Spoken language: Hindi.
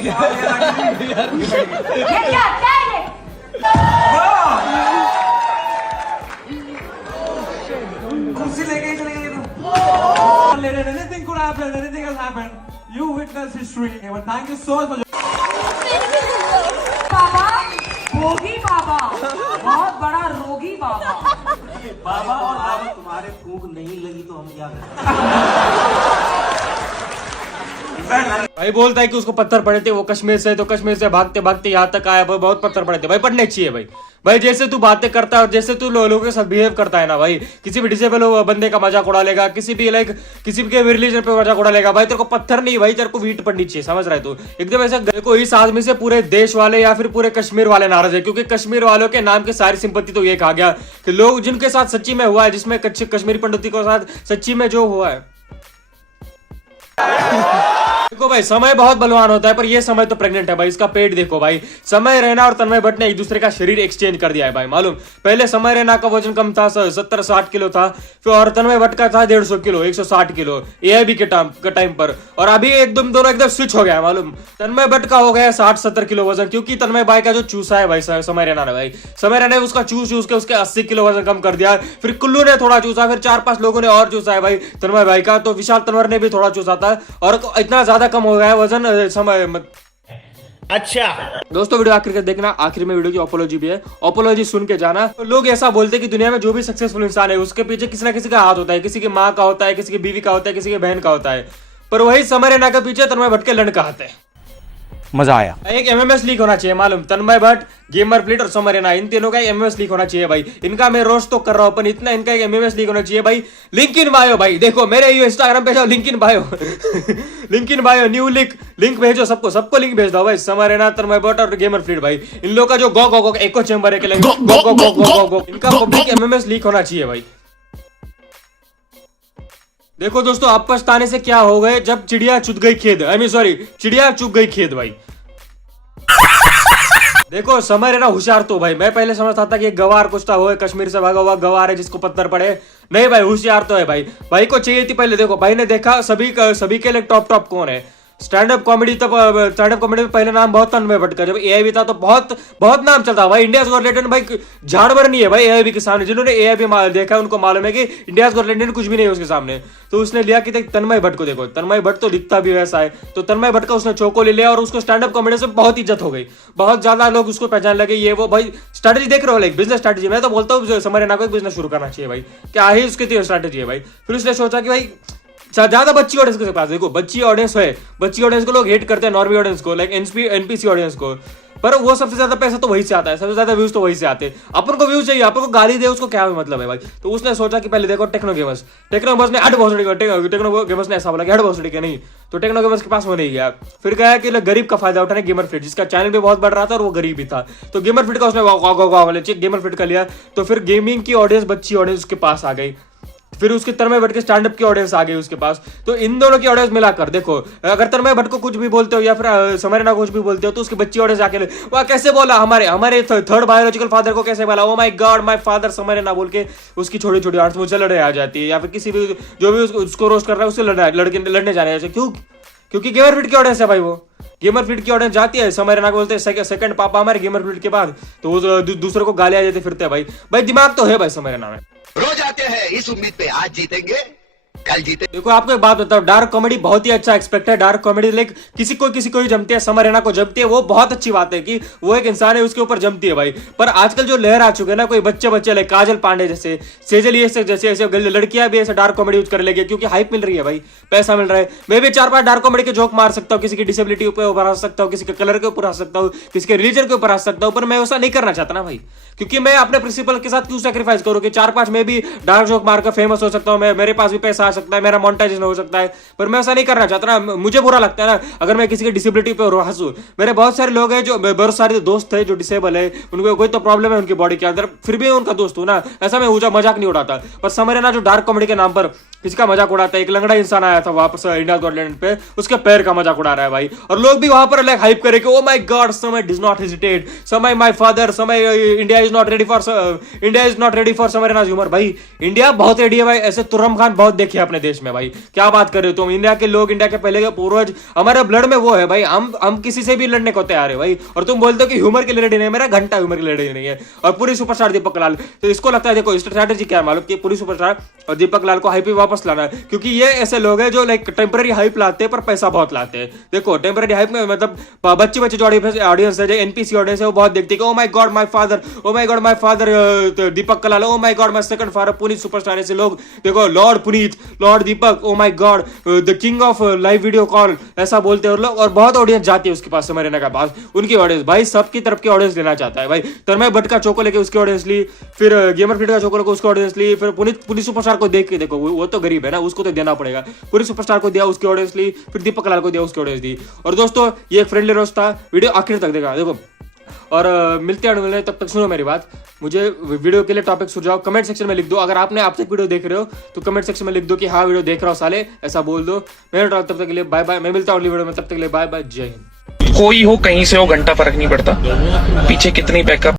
क्या है ये? कुर्सी ले गई चले गई Anything could happen, anything has happened. You witness history. But thank you so much for बाबा, भोगी बाबा, बहुत बड़ा रोगी बाबा। बाबा और बाबा तुम्हारे फूंक नहीं लगी तो हम क्या करें? भाई बोलता है कि उसको पत्थर पड़े थे, वो कश्मीर से, तो कश्मीर से भागते भागते यहाँ तक आया, बहुत पत्थर पड़े थे। भाई पढ़ने चाहिए भाई। भाई जैसे तू बातें करता है और जैसे तू लोगों के साथ बिहेव करता है ना भाई, किसी भी डिसेबल बंदे का मजाक उड़ा लेगा, किसी भी किसी के रिलीजन पे मजाक उड़ा लेगा भाई, तेरे को पत्थर नहीं भाई, तेरे को वीट पड़नी चाहिए, समझ रहे तू? एकदम ऐसा। देखो इस आदमी से पूरे देश वाले या फिर पूरे कश्मीर वाले नाराज है, क्योंकि कश्मीर वालों के नाम की सारी सिंपत्ति तो ये कहा गया कि लोग जिनके साथ सच्ची में हुआ है, जिसमें कश्मीरी पंडित के साथ सच्ची में जो हुआ है। देखो भाई समय बहुत बलवान होता है, पर ये समय तो प्रेग्नेंट है भाई, इसका पेट देखो भाई। समय रैना और तन्मय भट्ट ने एक दूसरे का शरीर एक्सचेंज कर दिया है भाई, मालूम? पहले समय रैना का वजन कम था, 70-60 किलो था, फिर और तन्मय भट्ट का था 150 किलो, 160 किलो AIB के टाइम पर। और अभी एकदम दोनों एकदम स्विच हो गया है, मालूम? तन्मय भट्ट का हो गया 60-70 किलो वजन, क्योंकि तन्मय भाई का जो चूसा है भाई समय रैना ने भाई, समय रैना ने उसका चूस के उसके 80 किलो वजन कम कर दिया। फिर कुल्लू ने थोड़ा चूसा, फिर 4-5 लोगों ने और चूसा है भाई तन्मय भाई का, तो विशाल तनवर ने भी थोड़ा चूसा था, और इतना ज्यादा कम हो गया है वजन समय। अच्छा दोस्तों वीडियो आखिर तक देखना, आखिर में वीडियो की अपोलॉजी भी है, अपोलॉजी सुन के जाना। तो लोग ऐसा बोलते हैं कि दुनिया में जो भी सक्सेसफुल इंसान है उसके पीछे किसी ना किसी का हाथ होता है, किसी की माँ का होता है, किसी की बीवी का होता है, किसी की बहन का होता है, पर वही समय रैना के पीछे तन्मय भट्ट के लड़का हाथ है। मजा आया। एक MMS लीक होना चाहिए, मालूम? तन्मय भट्ट, गेमर फ्लिट और समय रैना, इन तीनों का MMS लीक होना चाहिए भाई। इनका मैं रोस्ट तो कर रहा हूं, पर इतना इनका एक MMS लीक होना चाहिए भाई। लिंक इन बायो भाई, देखो मेरे इंस्टाग्राम पे जाओ, link in bio link in bio, new link भेजो सबको लिंक भेज दो भाई। समय रैना, तन्मय भट्ट और गेमर फ्लिट भाई, इन लोग का जो गो एको चेंबर है, इनका पब्लिक MMS लीक होना चाहिए भाई। देखो दोस्तों, आप पछताने से क्या हो गए जब चिड़िया चुग गई खेत, चिड़िया चुग गई खेत भाई। देखो समय रैना होशियार तो भाई, मैं पहले समझता था कि एक गवार कुछ था, वो कश्मीर से भागा हुआ गवार है जिसको पत्थर पड़े। नहीं भाई, होशियार तो है भाई। भाई को चाहिए थी पहले, देखो भाई ने देखा सभी के लिए टॉप कौन है स्टैंड अप कॉमेडी। तब स्टैंड अप कॉमेडी में पहले नाम बहुत तन्मय भट्ट का, जब AIB था तो बहुत नाम चलता भाई। इंडिया गॉट टैलेंट भाई झाड़भर नहीं है भाई AIB के सामने। जिन्होंने AIB देखा है उनको मालूम है कि इंडिया गॉट टैलेंट कुछ भी नहीं है उसके सामने। तो उसने लिया कि तन्मय भट्ट को, देखो तन्मय भट्ट तो दिखता भी वैसा है, तो तन्मय भट्ट का उसने चोको ले लिया और उसको स्टैंड अप कॉमेडी से बहुत इज्जत हो गई, बहुत ज्यादा लोग उसको पहचान लगे। ये वो भाई स्ट्रैटेजी देख रहे हो, लाइक बिजनेस स्ट्रैटेजी। मैं तो बोलता हूँ समय रैना को एक बिजनेस शुरू करना चाहिए भाई, क्या ही उसकी स्ट्रैटेजी है भाई। फिर उसने सोचा कि भाई ज्यादा बच्ची ऑडियंस के पास, देखो बच्ची ऑडियंस है, बच्ची ऑडियंस को लोग हेट करते हैं, नॉर्मी ऑडियंस को, लाइक NPC ऑडियंस को, पर वो सबसे ज्यादा पैसा तो वही से आता है, सबसे ज्यादा व्यूज तो वही से आते हैं। अपन को व्यूज चाहिए, अपन को गाली दे उसको क्या मतलब है भाई। तो उसने सोचा कि पहले देखो टेक्नो गेमर्स ने हट गेमर्स ने ऐसा बोला कि हट भोसड़ी के नहीं, तो टेक्नो गेमर्स के पास वो नहीं गया। फिर कहा कि गरीब का फायदा उठाने गेमर फिट, जिसका चैनल भी बहुत बढ़ रहा था और वो गरीब भी था, तो गेमर फिट का उसने गेमर फिट का लिया। तो फिर गेमिंग की ऑडियंस, बच्ची ऑडियंस उसके पास आ गई, फिर उसके तन्मय भट्ट के स्टैंड अप की ऑडियंस आ गई उसके पास। तो इन दोनों की ऑडियंस मिलाकर देखो, अगर तन्मय भट्ट को कुछ भी बोलते हो या फिर समय रैना को कुछ भी बोलते हो, तो उसकी बच्ची ऑडियंस आके वह कैसे बोला हमारे थर्ड बायोलॉजिकल फादर को कैसे बोला, oh my God my father समय रैना बोल के उसकी छोटी छोटी आंट्स मुझे लड़े आ जाती है, या फिर किसी भी जो भी उसको रोस्ट कर रहा है उससे लड़ने जाने जैसे। क्यों? क्योंकि गेमर फिट की ऑडियंस है भाई, वो गेमर फिट की ऑडियंस जाती है। समय रैना को बोलते हैं सेकंड पापा हमारे गेमर फिट के बाद, तो वो दूसरे को गालियां देते फिरते हैं भाई दिमाग तो है भाई समय रैना में। रोज आते हैं इस उम्मीद पे आज जीतेंगे कल जीते। देखो आपको एक बात बताओ, डार्क कॉमेडी बहुत ही अच्छा एक्सपेक्ट है। डार्क कॉमेडी लाइक किसी को ही जमती है, समय रैना को जमती है, वो बहुत अच्छी बात है कि वो एक इंसान है उसके ऊपर जमती है भाई। पर आजकल जो लहर आ चुके हैं ना, कोई बच्चे लाइक काजल पांडे जैसे, सेजल ये जैसे लड़कियां भी ऐसे डार्क कॉमेडी यूज कर लेगी, क्योंकि हाइप मिल रही है भाई, पैसा मिल रहा है। मैं भी 4-5 डार्क कॉमेडी के जोक मार सकता हूँ, किसी की डिसेबिलिटी के ऊपर हंस सकता हूँ, किसी के कलर के ऊपर हंस सकता हूँ, किसी के रिलीजन के ऊपर हंस सकता हूँ, पर मैं वैसा नहीं करना चाहता ना भाई, क्योंकि मैं अपने प्रिंसिपल के साथ क्यों सैक्रिफाइस करूँ कि 4-5 में भी डार्क जोक मारकर फेमस हो सकता हूँ, मेरे पास भी पैसा आ सकता है, मेरा मोनेटाइजेशन हो सकता है, पर मैं ऐसा नहीं करना चाहता ना। मुझे बुरा लगता है ना अगर मैं किसी की डिसेबिलिटी पे हंसूं। मेरे बहुत सारे लोग हैं, जो बहुत सारे दोस्त हैं जो डिसेबल है, उनको कोई तो प्रॉब्लम है उनकी बॉडी के अंदर, फिर भी उनका दोस्त हूं ना, ऐसा मैं मजाक नहीं उड़ाता। पर समय रैना जो डार्क कॉमेडी के नाम पर किसी का मजाक उड़ाता है, एक लंगड़ा इंसान आया था वापस इंडिया गॉट टैलेंट पे, उसके पैर का मजाक उड़ा रहा है भाई, और लोग भी वहां पर लाइक हाइप करे कि ओ माय गॉड समय डज नॉट हेजिटेट, समय माय फादर, समय India is not ready for समय रैना's ह्यूमर। भाई इंडिया बहुत रेडी है भाई, ऐसे तुर्रम खान बहुत देखे है अपने देश में भाई। क्या बात कर रहे हो तुम? इंडिया के लोग, इंडिया के पहले के पूर्वज, हमारे ब्लड में वो है भाई। हम किसी से भी लड़ने को तैयार है भाई। और तुम बोलते हो कि ह्यूमर की लड़ाई नहीं है, मेरा घंटा ह्यूमर की लड़ाई नहीं है। और पूरी सुपरस्टार दीपक लाल, तो इसको लगता है देखो स्ट्रैटेजी क्या है मालूम, कि पूरी सुपरस्टार और दीपक लाल को हाइप पे वापस लाना है। क्योंकि ये ऐसे लोग हैं जो लाइक टेम्पररी हाइप लाते हैं पर पैसा बहुत लाते हैं। देखो टेम्पररी हाइप में मतलब बच्चे जो ऑडियंस है, जो एनपीसी ऑडियंस है, वो बहुत देखती है। Oh my God my father, oh my God my father Deepak Kalal, oh my God my second father Puneet superstar. ऐसे लोग देखो, Lord Puneet, Lord Deepak, oh my God the king of live video call, ऐसा बोलते हैं लोग। और बहुत ऑडियंस जाती है उसके पास, समर रैना के पास। उनकी ऑडियंस भाई सबकी तरफ की ऑडियंस लेना चाहता है भाई। तन्मय भट्ट का चोको लेके उसकी ऑडियंस ली, फिर गेमर फिट का चोको लेके उसकी ऑडियंस ली, फिर पुनीत सुपरस्टार को देख के देखो, वो तो गरीब है ना, उसको तो देना पड़ेगा। पुनीत सुपरस्टार को दिया, उसकी ऑडियंस ली, फिर दीपक कलाल को दिया, उसकी ऑडियंस दी। और दोस्तों ये एक फ्रेंडली रोस्ट था, वीडियो आखिर तक देखा देखो। और मिलते हैं, तब तक सुनो मेरी बात। मुझे वीडियो के लिए टॉपिक सुझाव कमेंट सेक्शन में लिख दो। अगर आपने आप तक वीडियो देख रहे हो तो कमेंट सेक्शन में लिख दो कि हाँ वीडियो देख रहा हूँ साले, ऐसा बोल दो। मैं तब तक के लिए बाय बाय। मैं मिलता हूँ अगली वीडियो में, तब तक के लिए बाय बाय, जय हिंद। कोई हो कहीं से हो घंटा फर्क नहीं पड़ता, पीछे कितनी बैकअप